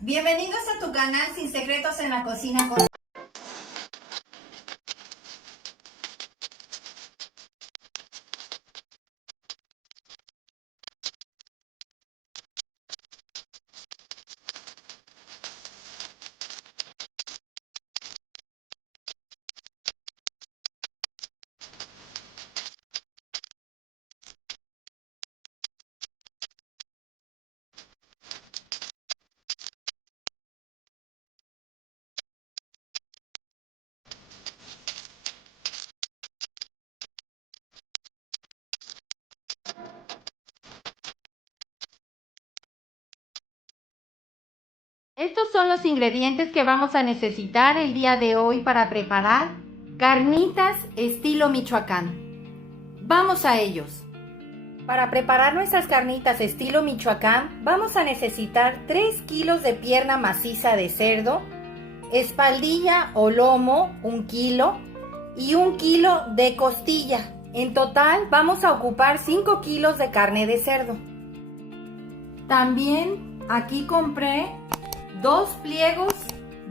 Bienvenidos a tu canal Sin Secretos en la Cocina. Estos son los ingredientes que vamos a necesitar el día de hoy para preparar carnitas estilo Michoacán. Vamos a ellos. Para preparar nuestras carnitas estilo Michoacán, vamos a necesitar 3 kilos de pierna maciza de cerdo, espaldilla o lomo, 1 kilo, y 1 kilo de costilla. En total vamos a ocupar 5 kilos de carne de cerdo. También aquí compré 2 pliegos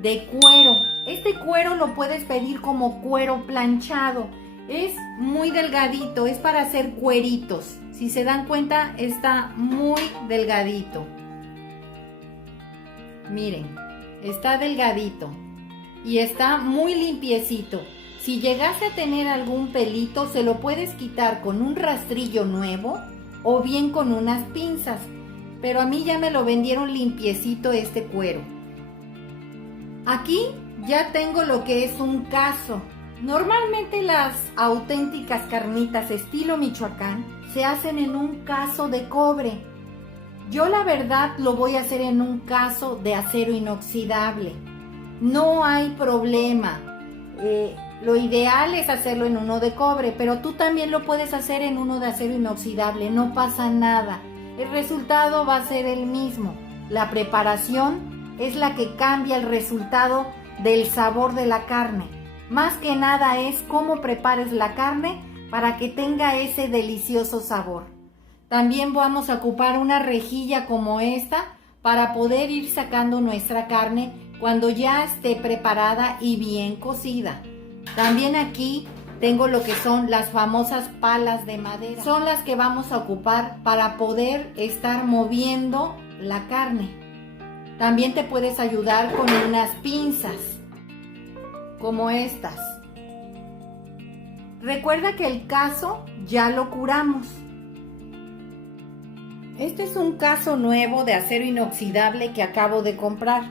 de cuero. Este cuero lo puedes pedir como cuero planchado. Es muy delgadito, es para hacer cueritos. Si se dan cuenta, está muy delgadito. Miren, está delgadito y está muy limpiecito. Si llegase a tener algún pelito, se lo puedes quitar con un rastrillo nuevo o bien con unas pinzas. Pero a mí ya me lo vendieron limpiecito este cuero. Aquí ya tengo lo que es un cazo. Normalmente las auténticas carnitas estilo Michoacán se hacen en un cazo de cobre. Yo la verdad lo voy a hacer en un cazo de acero inoxidable. No hay problema. Lo ideal es hacerlo en uno de cobre, pero tú también lo puedes hacer en uno de acero inoxidable. No pasa nada. El resultado va a ser el mismo. La preparación es la que cambia el resultado del sabor de la carne. Más que nada es cómo prepares la carne para que tenga ese delicioso sabor. También vamos a ocupar una rejilla como esta para poder ir sacando nuestra carne cuando ya esté preparada y bien cocida. También aquí tengo lo que son las famosas palas de madera. Son las que vamos a ocupar para poder estar moviendo la carne. También te puedes ayudar con unas pinzas, como estas. Recuerda que el cazo ya lo curamos. Este es un cazo nuevo de acero inoxidable que acabo de comprar.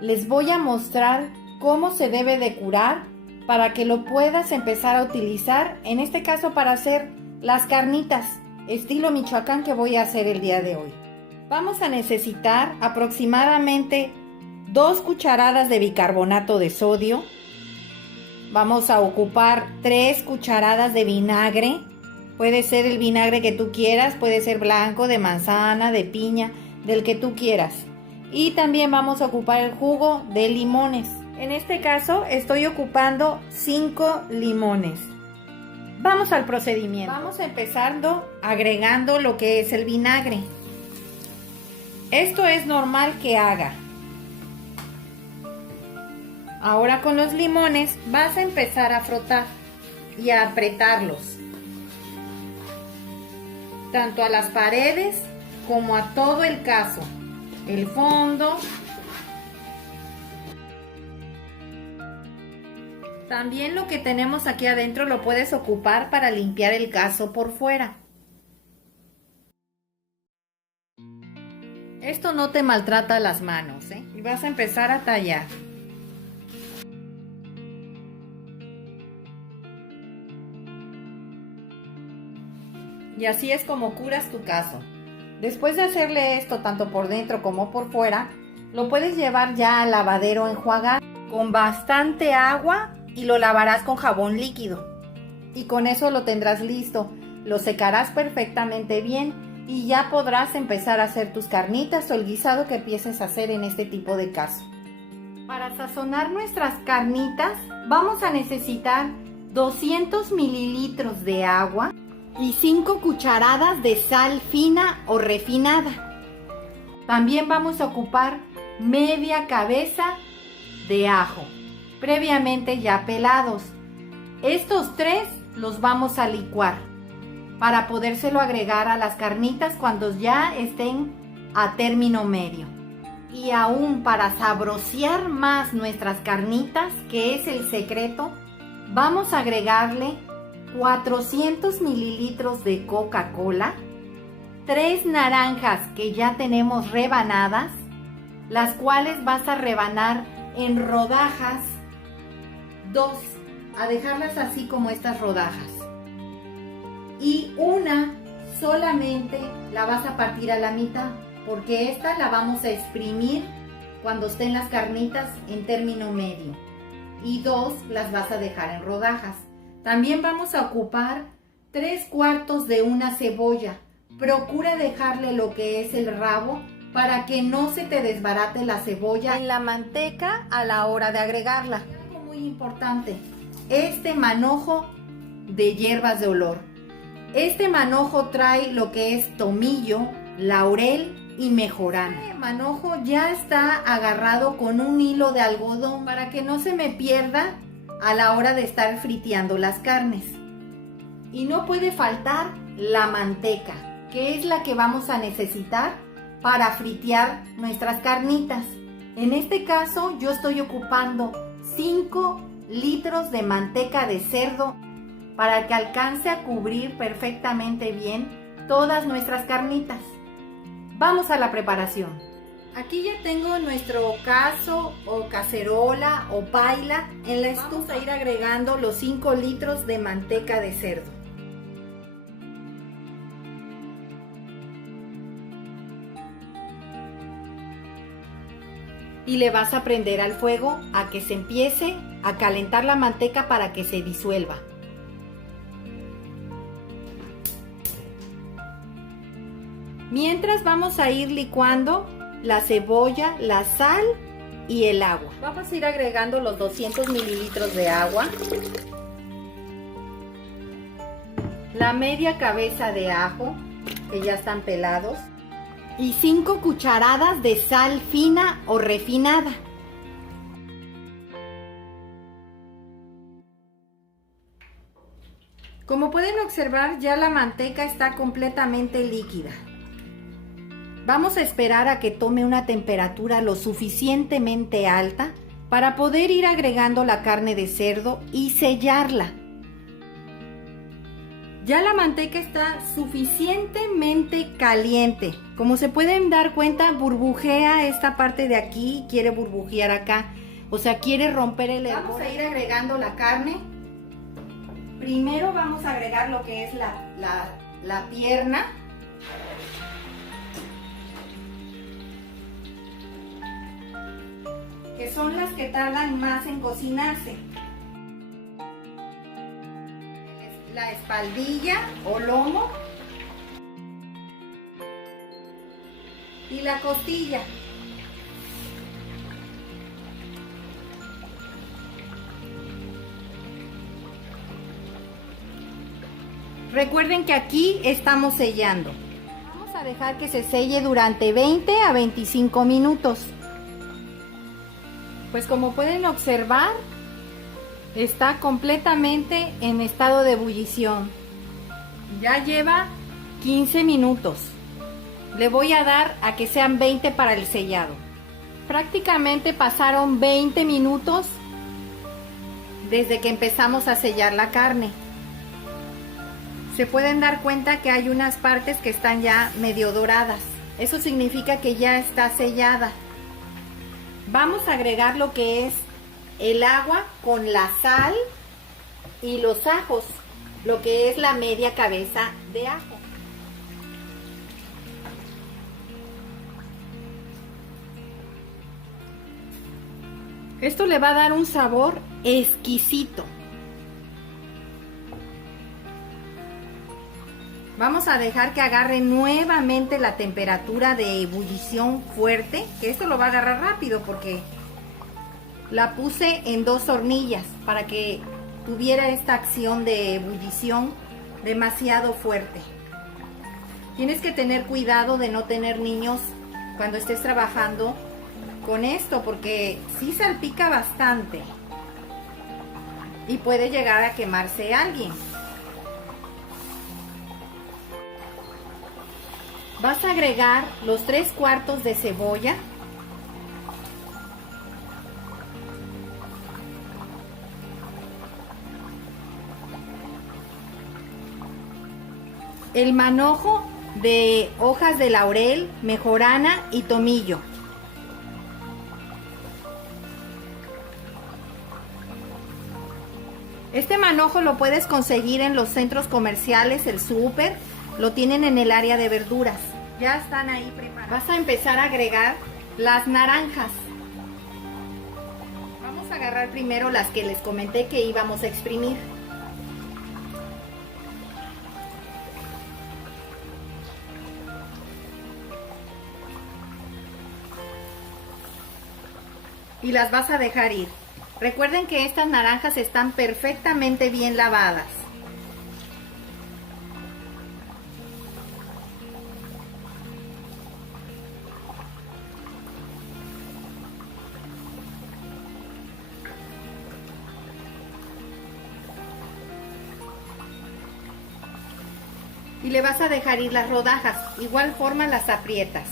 Les voy a mostrar cómo se debe de curar para que lo puedas empezar a utilizar, en este caso para hacer las carnitas estilo Michoacán que voy a hacer el día de hoy. Vamos a necesitar aproximadamente 2 cucharadas de bicarbonato de sodio. Vamos a ocupar 3 cucharadas de vinagre. Puede ser el vinagre que tú quieras, puede ser blanco, de manzana, de piña, del que tú quieras. Y también vamos a ocupar el jugo de limones. En este caso estoy ocupando 5 limones. Vamos al procedimiento. Vamos empezando agregando lo que es el vinagre. Esto es normal que haga. Ahora con los limones vas a empezar a frotar y a apretarlos. Tanto a las paredes como a todo el cazo. El fondo. También lo que tenemos aquí adentro lo puedes ocupar para limpiar el cazo por fuera. Esto no te maltrata las manos, ¿eh? Y vas a empezar a tallar. Y así es como curas tu cazo. Después de hacerle esto tanto por dentro como por fuera, lo puedes llevar ya al lavadero enjuagar con bastante agua y lo lavarás con jabón líquido. Y con eso lo tendrás listo. Lo secarás perfectamente bien y ya podrás empezar a hacer tus carnitas o el guisado que empieces a hacer en este tipo de caso. Para sazonar nuestras carnitas vamos a necesitar 200 mililitros de agua y 5 cucharadas de sal fina o refinada. También vamos a ocupar media cabeza de ajo, previamente ya pelados. Estos 3 los vamos a licuar para podérselo agregar a las carnitas cuando ya estén a término medio. Y aún para saborear más nuestras carnitas, que es el secreto, vamos a agregarle 400 mililitros de Coca-Cola, 3 naranjas que ya tenemos rebanadas, las cuales vas a rebanar en rodajas, 2, a dejarlas así como estas rodajas. Y una solamente la vas a partir a la mitad, porque esta la vamos a exprimir cuando estén las carnitas en término medio. Y 2 las vas a dejar en rodajas. También vamos a ocupar 3/4 de una cebolla. Procura dejarle lo que es el rabo para que no se te desbarate la cebolla en la manteca a la hora de agregarla. Algo muy importante, este manojo de hierbas de olor. Este manojo trae lo que es tomillo, laurel y mejorana. Este manojo ya está agarrado con un hilo de algodón para que no se me pierda a la hora de estar friteando las carnes. Y no puede faltar la manteca, que es la que vamos a necesitar para fritear nuestras carnitas. En este caso yo estoy ocupando 5 litros de manteca de cerdo para que alcance a cubrir perfectamente bien todas nuestras carnitas. Vamos a la preparación. Aquí ya tengo nuestro cazo o cacerola o paila en la estufa. Vamos a ir agregando los 5 litros de manteca de cerdo. Y le vas a prender al fuego a que se empiece a calentar la manteca para que se disuelva. Mientras vamos a ir licuando la cebolla, la sal y el agua. Vamos a ir agregando los 200 mililitros de agua, la media cabeza de ajo, que ya están pelados, y 5 cucharadas de sal fina o refinada. Como pueden observar, ya la manteca está completamente líquida. Vamos a esperar a que tome una temperatura lo suficientemente alta para poder ir agregando la carne de cerdo y sellarla. Ya la manteca está suficientemente caliente. Como se pueden dar cuenta, burbujea esta parte de aquí, quiere burbujear acá. O sea, quiere romper el hervor. Vamos a ir agregando la carne. Primero vamos a agregar lo que es la pierna. Que son las que tardan más en cocinarse. La espaldilla o lomo y la costilla. Recuerden que aquí estamos sellando. Vamos a dejar que se selle durante 20 a 25 minutos. Pues como pueden observar, está completamente en estado de ebullición. Ya lleva 15 minutos. Le voy a dar a que sean 20 para el sellado. Prácticamente pasaron 20 minutos desde que empezamos a sellar la carne. Se pueden dar cuenta que hay unas partes que están ya medio doradas. Eso significa que ya está sellada. Vamos a agregar lo que es el agua con la sal y los ajos, lo que es la media cabeza de ajo. Esto le va a dar un sabor exquisito. Vamos a dejar que agarre nuevamente la temperatura de ebullición fuerte, que esto lo va a agarrar rápido porque la puse en 2 hornillas para que tuviera esta acción de ebullición demasiado fuerte. Tienes que tener cuidado de no tener niños cuando estés trabajando con esto porque sí salpica bastante y puede llegar a quemarse alguien. Vas a agregar los 3/4 de cebolla, el manojo de hojas de laurel, mejorana y tomillo. Este manojo lo puedes conseguir en los centros comerciales, el súper, lo tienen en el área de verduras. Ya están ahí preparadas. Vas a empezar a agregar las naranjas. Vamos a agarrar primero las que les comenté que íbamos a exprimir. Y las vas a dejar ir. Recuerden que estas naranjas están perfectamente bien lavadas. Y le vas a dejar ir las rodajas, igual forma las aprietas.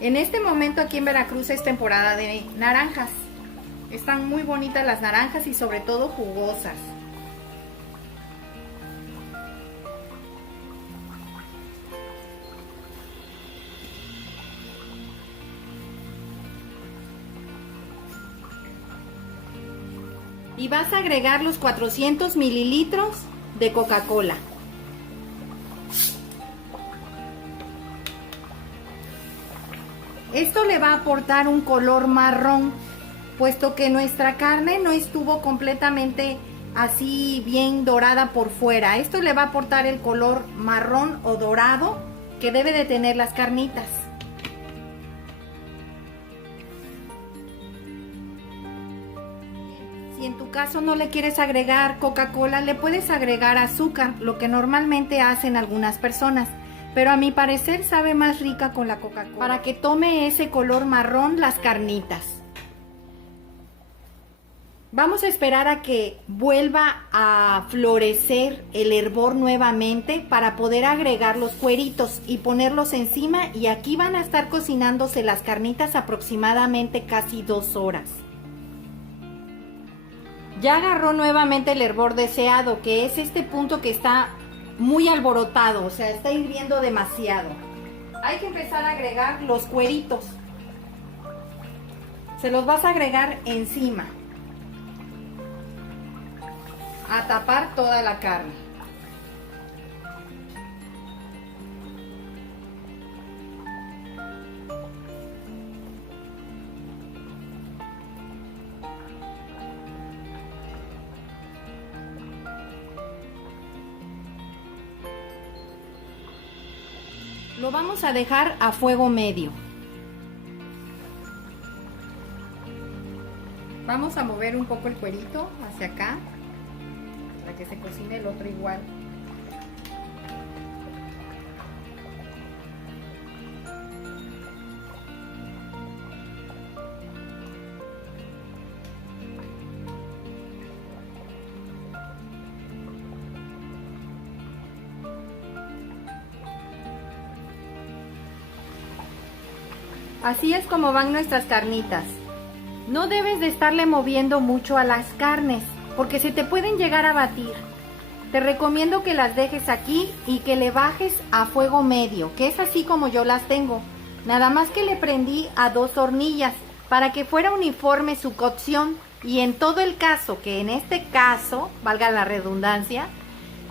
En este momento aquí en Veracruz es temporada de naranjas. Están muy bonitas las naranjas y sobre todo jugosas. Y vas a agregar los 400 mililitros de Coca-Cola. Esto le va a aportar un color marrón, puesto que nuestra carne no estuvo completamente así bien dorada por fuera. Esto le va a aportar el color marrón o dorado que debe de tener las carnitas. Si en tu caso no le quieres agregar Coca-Cola, le puedes agregar azúcar, lo que normalmente hacen algunas personas. Pero a mi parecer sabe más rica con la Coca-Cola, para que tome ese color marrón las carnitas. Vamos a esperar a que vuelva a florecer el hervor nuevamente para poder agregar los cueritos y ponerlos encima, y aquí van a estar cocinándose las carnitas aproximadamente casi 2 horas. Ya agarró nuevamente el hervor deseado, que es este punto que está muy alborotado, o sea, está hirviendo demasiado. Hay que empezar a agregar los cueritos. Se los vas a agregar encima, a tapar toda la carne. Lo vamos a dejar a fuego medio. Vamos a mover un poco el cuerito hacia acá para que se cocine el otro igual. Así es como van nuestras carnitas. No debes de estarle moviendo mucho a las carnes, porque se te pueden llegar a batir. Te recomiendo que las dejes aquí y que le bajes a fuego medio, que es así como yo las tengo. Nada más que le prendí a 2 hornillas para que fuera uniforme su cocción, y en todo el caso, que en este caso, valga la redundancia,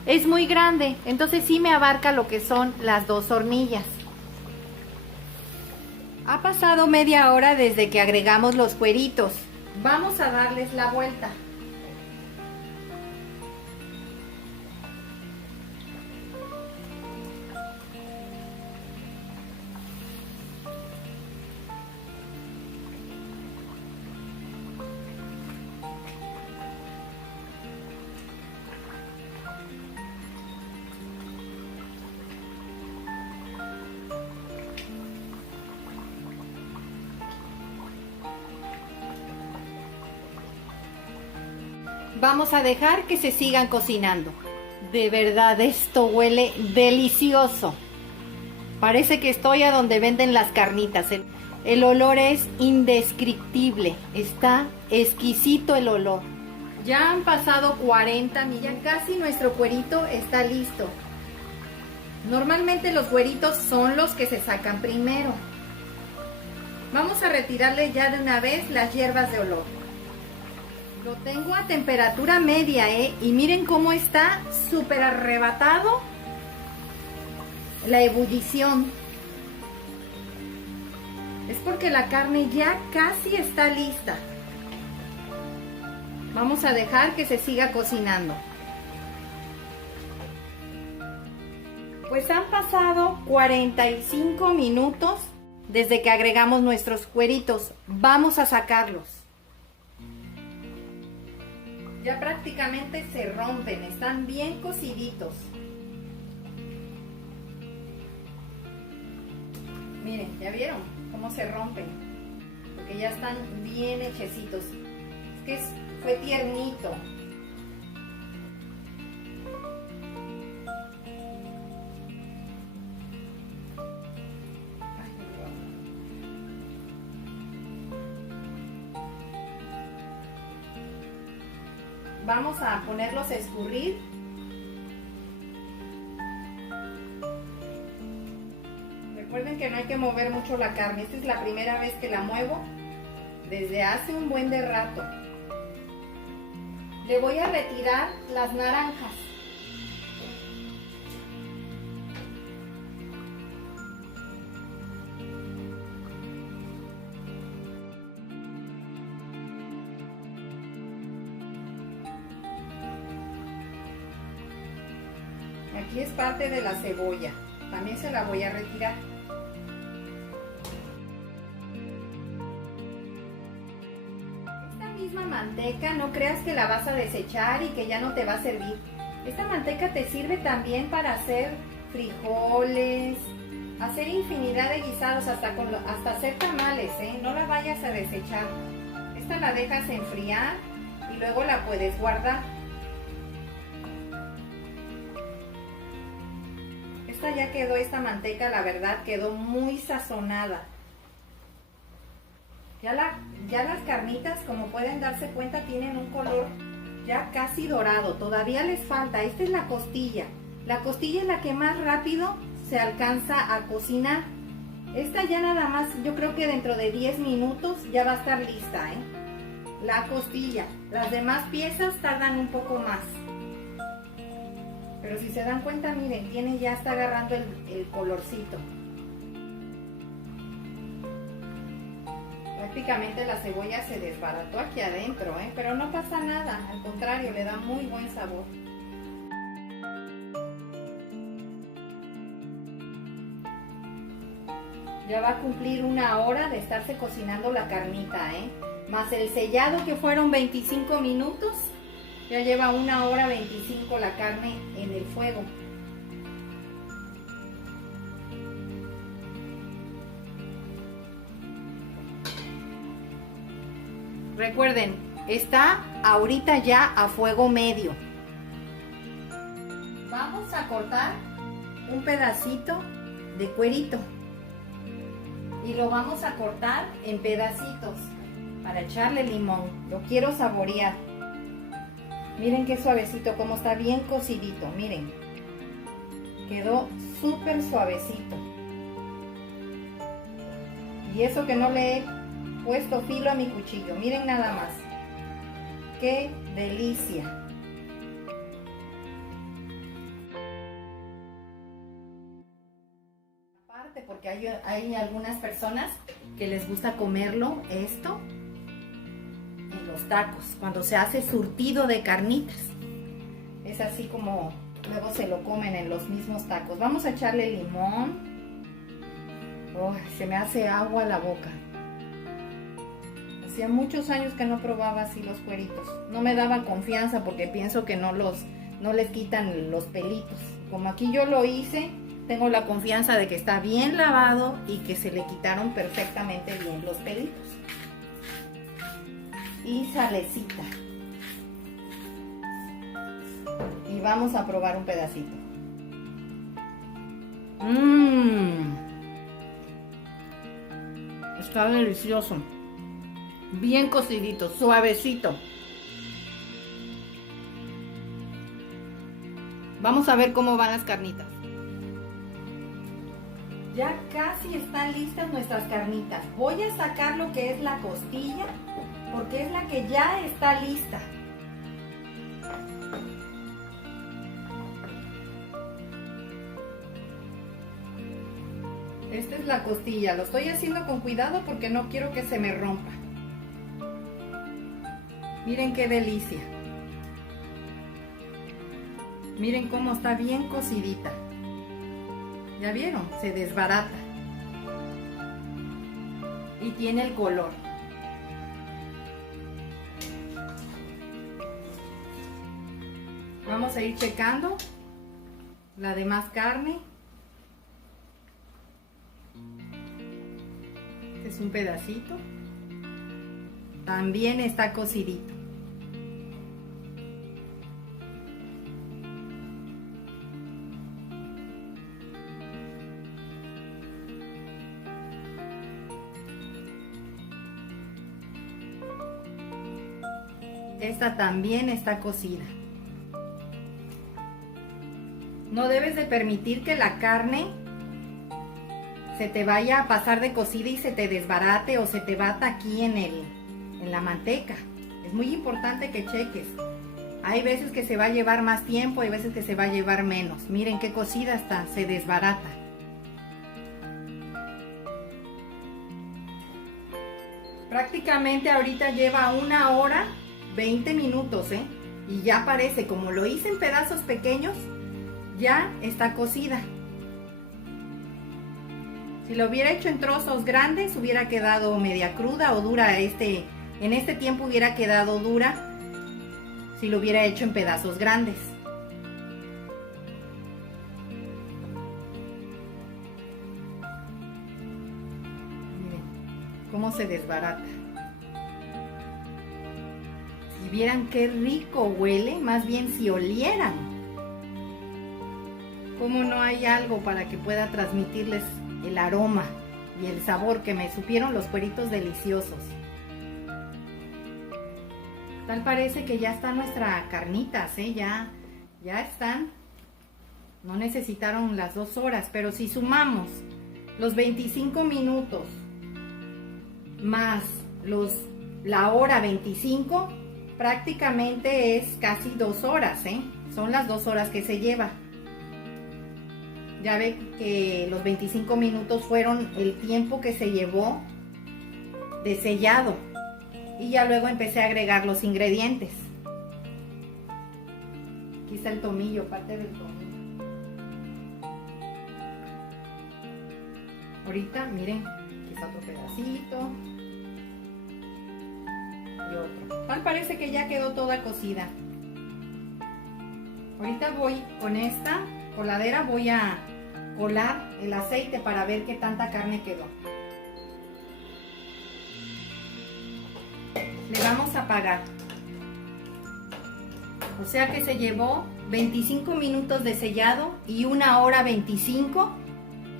es muy grande, entonces sí me abarca lo que son las 2 hornillas. Ha pasado media hora desde que agregamos los cueritos. Vamos a darles la vuelta. Vamos a dejar que se sigan cocinando. De verdad, esto huele delicioso. Parece que estoy a donde venden las carnitas. El olor es indescriptible. Está exquisito el olor. Ya han pasado 40 minutos. Ya casi nuestro cuerito está listo. Normalmente los cueritos son los que se sacan primero. Vamos a retirarle ya de una vez las hierbas de olor. Lo tengo a temperatura media, y miren cómo está súper arrebatado la ebullición. Es porque la carne ya casi está lista. Vamos a dejar que se siga cocinando. Pues han pasado 45 minutos desde que agregamos nuestros cueritos. Vamos a sacarlos. Ya prácticamente se rompen, están bien cociditos. Miren, ¿ya vieron cómo se rompen? Porque ya están bien hechecitos. Es que fue tiernito. Vamos a ponerlos a escurrir. Recuerden que no hay que mover mucho la carne. Esta es la primera vez que la muevo desde hace un buen de rato. Le voy a retirar las naranjas. Aquí es parte de la cebolla, también se la voy a retirar. Esta misma manteca no creas que la vas a desechar y que ya no te va a servir. Esta manteca te sirve también para hacer frijoles, hacer infinidad de guisados, hasta hacer tamales, no la vayas a desechar. Esta la dejas enfriar y luego la puedes guardar. Ya quedó esta manteca, la verdad, quedó muy sazonada. Ya las carnitas, como pueden darse cuenta, tienen un color ya casi dorado. Todavía les falta. Esta es la costilla. La costilla es la que más rápido se alcanza a cocinar. Esta ya nada más, yo creo que dentro de 10 minutos ya va a estar lista, la costilla. Las demás piezas tardan un poco más. Pero si se dan cuenta, miren, ya está agarrando el colorcito. Prácticamente la cebolla se desbarató aquí adentro, pero no pasa nada, al contrario, le da muy buen sabor. Ya va a cumplir 1 hora de estarse cocinando la carnita, más el sellado que fueron 25 minutos. Ya lleva 1 hora 25 la carne en el fuego. Recuerden, está ahorita ya a fuego medio. Vamos a cortar un pedacito de cuerito y lo vamos a cortar en pedacitos para echarle limón. Lo quiero saborear. Miren qué suavecito, cómo está bien cocidito, miren. Quedó súper suavecito. Y eso que no le he puesto filo a mi cuchillo, miren nada más. ¡Qué delicia! Aparte, porque hay algunas personas que les gusta comerlo, esto, en los tacos, cuando se hace surtido de carnitas. Es así como luego se lo comen en los mismos tacos. Vamos a echarle limón. Oh, se me hace agua la boca. Hacía muchos años que no probaba así los cueritos. No me daba confianza porque pienso que no les quitan los pelitos. Como aquí yo lo hice, tengo la confianza de que está bien lavado y que se le quitaron perfectamente bien los pelitos. Y salecita. vamos a probar un pedacito. Está delicioso. Bien cocidito, suavecito. Vamos a ver cómo van las carnitas. Ya casi están listas nuestras carnitas. Voy a sacar lo que es la costilla, porque es la que ya está lista. Esta es la costilla. Lo estoy haciendo con cuidado porque no quiero que se me rompa. Miren qué delicia. Miren cómo está bien cocidita. ¿Ya vieron? Se desbarata. Y tiene el color. Vamos a ir checando la demás carne. Este es un pedacito. También está cocidito. Esta también está cocida. No debes de permitir que la carne se te vaya a pasar de cocida y se te desbarate o se te bata aquí en la manteca. Es muy importante que cheques. Hay veces que se va a llevar más tiempo, hay veces que se va a llevar menos. Miren qué cocida está, se desbarata. Prácticamente ahorita lleva 1 hora 20 minutos, y ya parece, como lo hice en pedazos pequeños, ya está cocida. Si lo hubiera hecho en trozos grandes, hubiera quedado media cruda o dura. En este tiempo hubiera quedado dura si lo hubiera hecho en pedazos grandes. Miren cómo se desbarata. Si vieran qué rico huele, más bien si olieran. Cómo no hay algo para que pueda transmitirles el aroma y el sabor que me supieron los cueritos deliciosos. Tal parece que ya está nuestra carnitas, ya están. No necesitaron las 2 horas, pero si sumamos los 25 minutos más la hora 25, prácticamente es casi 2 horas, son las 2 horas que se lleva. Ya ve que los 25 minutos fueron el tiempo que se llevó de sellado. Y ya luego empecé a agregar los ingredientes. Aquí está el tomillo, parte del tomillo. Ahorita, miren, aquí está otro pedacito. Y otro. Tal parece que ya quedó toda cocida. Ahorita voy con esta coladera, voy a colar el aceite para ver qué tanta carne quedó. Le vamos a apagar. O sea que se llevó 25 minutos de sellado y 1 hora 25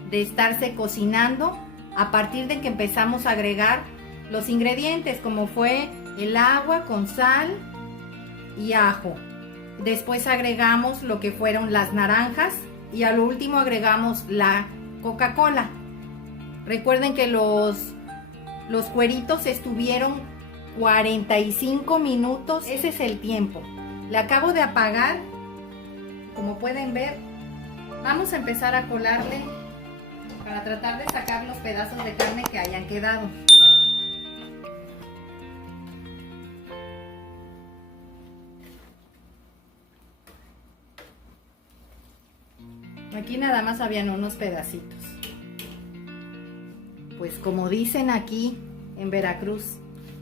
de estarse cocinando a partir de que empezamos a agregar los ingredientes, como fue el agua con sal y ajo. Después agregamos lo que fueron las naranjas y al último agregamos la Coca-Cola. Recuerden que los cueritos estuvieron 45 minutos, ese es el tiempo. Le acabo de apagar, como pueden ver. Vamos a empezar a colarle para tratar de sacar los pedazos de carne que hayan quedado. Aquí nada más habían unos pedacitos. Pues como dicen aquí en Veracruz,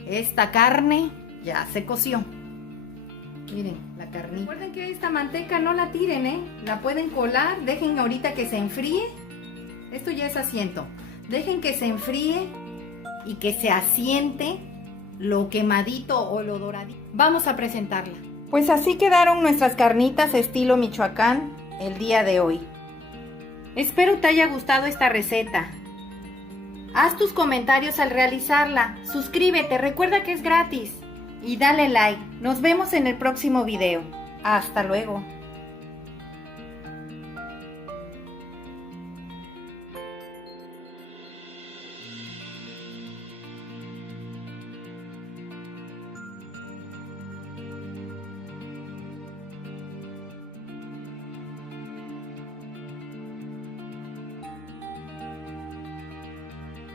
esta carne ya se coció. Miren la carnita. Recuerden que esta manteca no la tiren, la pueden colar, dejen ahorita que se enfríe. Esto ya es asiento. Dejen que se enfríe y que se asiente lo quemadito o lo doradito. Vamos a presentarla. Pues así quedaron nuestras carnitas estilo Michoacán el día de hoy. Espero te haya gustado esta receta. Haz tus comentarios al realizarla, suscríbete, recuerda que es gratis y dale like. Nos vemos en el próximo video. Hasta luego.